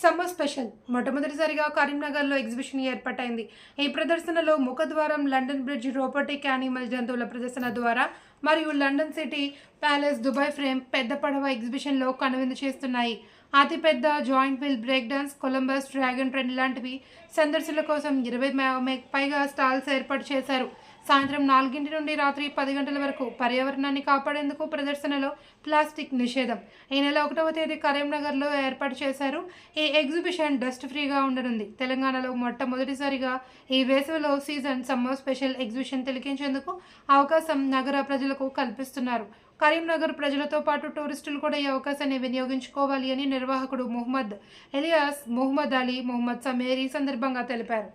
Summer special మొట్టమొదటిసారిగా కరీంనగర్లో exhibition ఏర్పాటైంది. ఈ ప్రదర్శనలో ముఖద్వారం, లండన్ బ్రిడ్జ్, రోబోటిక్ యానిమల్ జంతువుల ప్రదర్శన ద్వారా మరియు London city palace, Dubai frame, పెద్ద పడవ ఎగ్జిబిషన్లో కనువిందు చేస్తున్నాయి. అతిపెద్ద giant wheel break dance, Columbus, dragon train లాంటివి సందర్శకుల కోసం 20 పైగా స్టాల్స్ ఏర్పాటు చేశారు. సాయంత్రం 4 నుండి రాత్రి 10 గంటల వరకు పర్యావరణాన్ని కాపాడేందుకు ప్రదర్శనలో ప్లాస్టిక్ నిషేధం. ఈ నెల 1వ తేదీ కరీంనగర్లో ఏర్పాటు చేశారు. ఈ ఎగ్జిబిషన్ డస్ట్ ఫ్రీగా ఉండనుంది. తెలంగాణలో మొట్టమొదటిసారిగా ఈ వేసవిలో సీజన్ సమ్మర్ స్పెషల్ ఎగ్జిబిషన్ తిలకించేందుకు అవకాశం నగర ప్రజలకు కల్పిస్తున్నారు. కరీంనగర్ ప్రజలతో పాటు టూరిస్టులు కూడా ఈ అవకాశాన్ని వినియోగించుకోవాలి అని నిర్వాహకుడు ముహమ్మద్ ఎలియాస్, ముహమ్మద్ అలీ, ముహమ్మద్ సమీర్ ఈ సందర్భంగా తెలిపారు.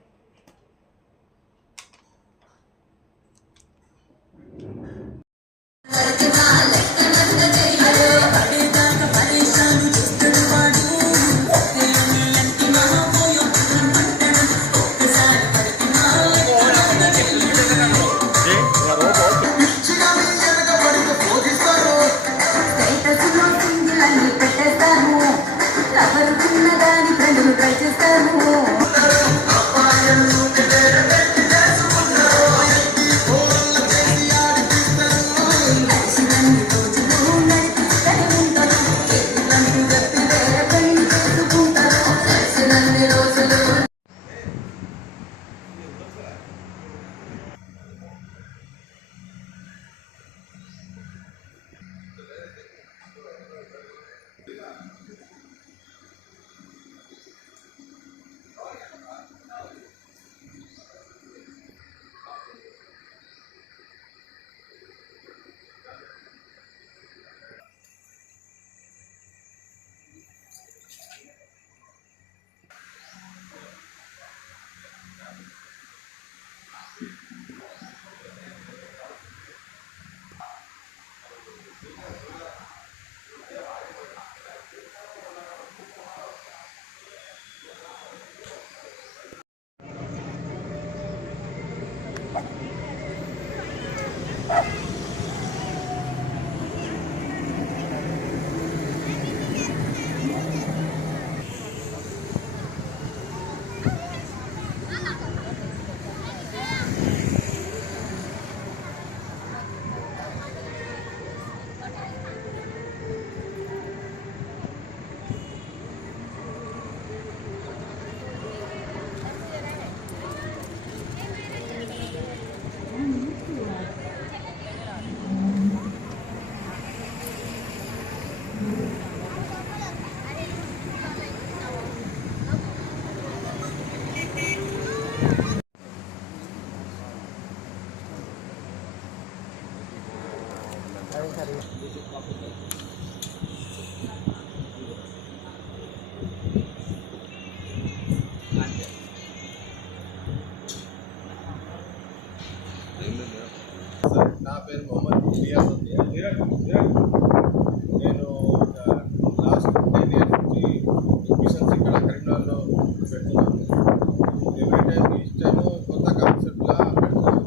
నా పేరు మొహమ్మద్ ఇలియాస్. నేను లాస్ట్ 10 years నుంచి ఎగ్జిబిషన్స్ ఇక్కడ కరీంనగర్లో పెడుతున్నాను. ఎవ్రీ టైం ఈచ్ టైం కొత్త కాన్సెప్ట్లా పెడుతున్నాను.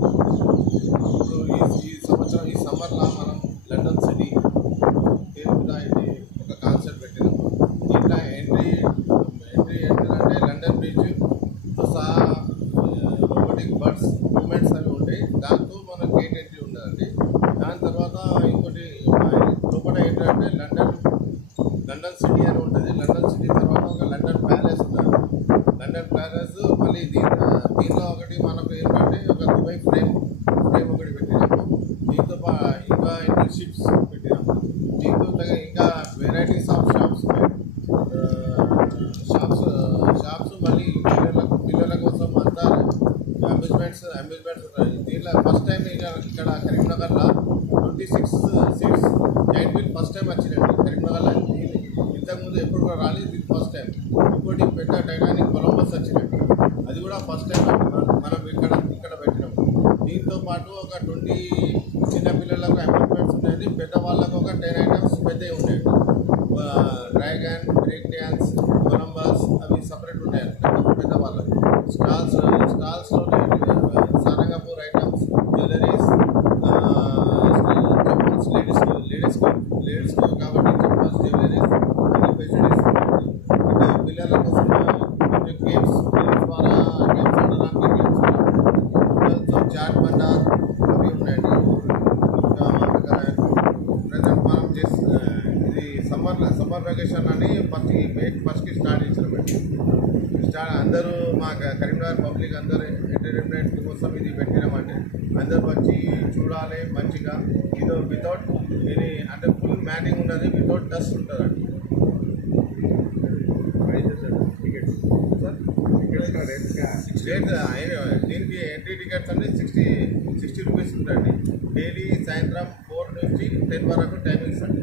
ఇప్పుడు ఈ సంవత్సరం ఈ సమ్మర్లో మనం లండన్ సిటీ పేరు మీద ఇది ఒక కాన్సెప్ట్ పెట్టినాం. ఇట్లా ఎంట్రీ అంటే లండన్ బ్రిడ్జ్ సహా రోబోటిక్ బర్డ్స్ మూమెంట్స్ అవి ఉంటాయి. దాంతో మన గేట్ ఎంట్రీ ఉండదండి. దాని తర్వాత ఇంకోటి లోపల ఏంటంటే లండన్ సిటీ అని ఉంటుంది. లండన్ సిటీ తర్వాత ఒక లండన్ ప్యాలెస్ ఉంటుంది. లండన్ ప్యాలెస్ మళ్ళీ దీనిలో ఒకటి మనకు ఏంటంటే ఒక దుబాయ్ ఫ్రేమ్ ఒకటి పెట్టినాము. దీంతో ఇంకా షిప్స్ పెట్టినాము. దీంతో ఇంకా వెరైటీస్ ఆఫ్ షాప్స్ మళ్ళీ పిల్లల కోసం అంతా అమ్యూజ్మెంట్స్ ఉన్నాయి. దీంట్లో ఫస్ట్ టైం ఇక్కడ కరీంనగర్లో 26 seats giant wheel first time వచ్చినాయండి కరీంనగర్లో. ఇంతకుముందు ఎప్పుడు కూడా రాలేదు, ఇది ఫస్ట్ టైం. ఇంకోటి పెద్ద టైటానిక్ కొలంబస్ వచ్చినాయండి, అది కూడా ఫస్ట్ టైం మనం ఇక్కడ పెట్టినాం. దీంతో పాటు ఒక 20 చిన్నపిల్లలకు అమ్యూజ్మెంట్స్ ఉండేది, పెద్దవాళ్ళకు ఒక 10 ఐటమ్స్ పెద్దవి ఉండేవి. డ్రాగన్, బ్రేక్ డ్యాన్స్, కొలంబస్ అవి సపరేట్ ఉంటాయి పెద్దవాళ్ళకు. స్టాల్స్లో సారంగపూర్ ఐటమ్స్, జ్యువెలరీస్, లేడీస్ కాబట్టి చెప్పాల్సి జ్యువెలరీస్ అన్ని ఫెసిలిటీస్ పిల్లల కోసం కొంచెం గేమ్స్ ద్వారా గేమ్స్ ఆడడానికి గేమ్స్ చాట్ బండార్ అవి ఉన్నాయండి. ఇంకా ప్రజెంట్ మనం ఇది సమ్మర్ వెకేషన్ అని ఫస్ట్కి స్టార్ట్ చేసినామండి. అందరూ మా కరీంనగర్ పబ్లిక్ అందరూ ఎంటర్టైన్మెంట్ కోసం ఇది పెట్టినామండి. అందరూ వచ్చి చూడాలి మంచిగా. ఇది వితౌట్ ఎనీ అంటే ఫుల్ మ్యాటింగ్ ఉన్నది, వితౌట్ డస్ట్ ఉంటుందండి. దీనికి ఎంట్రీ టికెట్స్ అంటే 60 రూపీస్ ఉంటాయండి. డైలీ సాయంత్రం 4 నుంచి 10 వరకు టైమింగ్స్ అండి.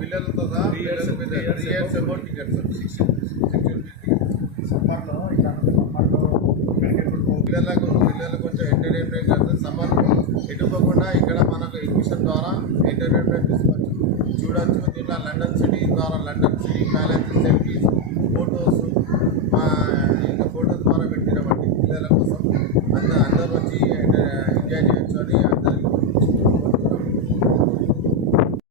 పిల్లలతో సహా 3 years అబౌట్ టికెట్స్ 60 రూపీస్. పిల్లలకు కొంచెం ఎంటర్టైన్మెంట్ చేస్తుంది. సమ్మర్ ఎటుకోకుండా ఇక్కడ మనకు ఎగ్జిబిషన్ ద్వారా ఎంటర్టైన్మెంట్ తీసుకోవచ్చు, చూడవచ్చు. దీంట్లో లండన్ సిటీ ద్వారా London city palace selfies photos ఇంకా ఫొటోస్ ద్వారా పెట్టినామండి పిల్లల కోసం.